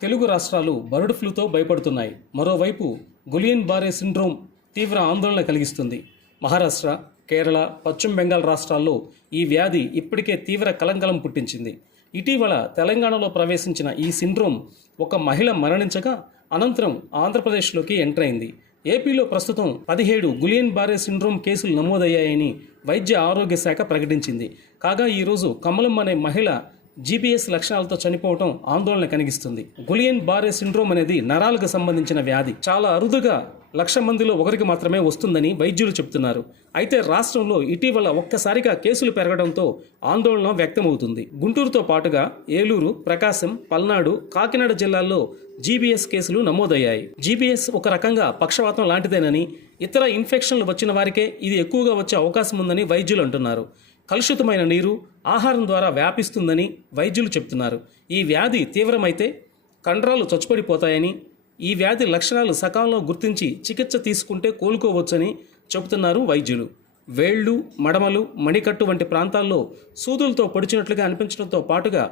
తెలుగు రాష్ట్రాలు బర్డ్ ఫ్లూతో భయపడుతున్నాయి. మరోవైపు Guillain బారే syndrome తీవ్ర ఆందోళన కలిగిస్తుంది. మహారాష్ట్ర, కేరళ, పశ్చిమ బెంగాల్ రాష్ట్రాల్లో ఈ వ్యాధి ఇప్పటికే తీవ్ర కలంకలం పుట్టించింది. ఇటీవల తెలంగాణలో ప్రవేశించిన ఈ సిండ్రోమ్ ఒక మహిళ మరణించగా అనంతరం ఆంధ్రప్రదేశ్లోకి ఎంటర్ అయింది. ఏపీలో ప్రస్తుతం 17 గులియన్ బారే సిండ్రోమ్ కేసులు నమోదయ్యాయని వైద్య ఆరోగ్య శాఖ ప్రకటించింది. కాగా ఈరోజు కమలం అనే మహిళ జీపీఎస్ లక్షణాలతో చనిపోవడం ఆందోళన కలిగిస్తుంది. గులియన్ బారే సిండ్రోమ్ అనేది నరాలకు సంబంధించిన వ్యాధి. చాలా అరుదుగా 1,00,000 మందిలో ఒకరికి మాత్రమే వస్తుందని వైద్యులు చెబుతున్నారు. అయితే రాష్ట్రంలో ఇటీవల ఒక్కసారిగా కేసులు పెరగడంతో ఆందోళన వ్యక్తమవుతుంది. గుంటూరుతో పాటుగా ఏలూరు, ప్రకాశం, పల్నాడు, కాకినాడ జిల్లాల్లో జీబీఎస్ కేసులు నమోదయ్యాయి. జీబీఎస్ ఒక రకంగా పక్షవాతం లాంటిదేనని, ఇతర ఇన్ఫెక్షన్లు వచ్చిన వారికే ఇది ఎక్కువగా వచ్చే అవకాశం ఉందని వైద్యులు అంటున్నారు. కలుషితమైన నీరు, ఆహారం ద్వారా వ్యాపిస్తుందని వైద్యులు చెబుతున్నారు. ఈ వ్యాధి తీవ్రమైతే కండరాలు చచ్చుపడిపోతాయని, ఈ వ్యాధి లక్షణాలు సకాలంలో గుర్తించి చికిత్స తీసుకుంటే కోలుకోవచ్చని చెబుతున్నారు వైద్యులు. వేళ్లు, మడమలు, మణికట్టు వంటి ప్రాంతాల్లో సూదులతో పొడిచినట్లుగా అనిపించడంతో పాటుగా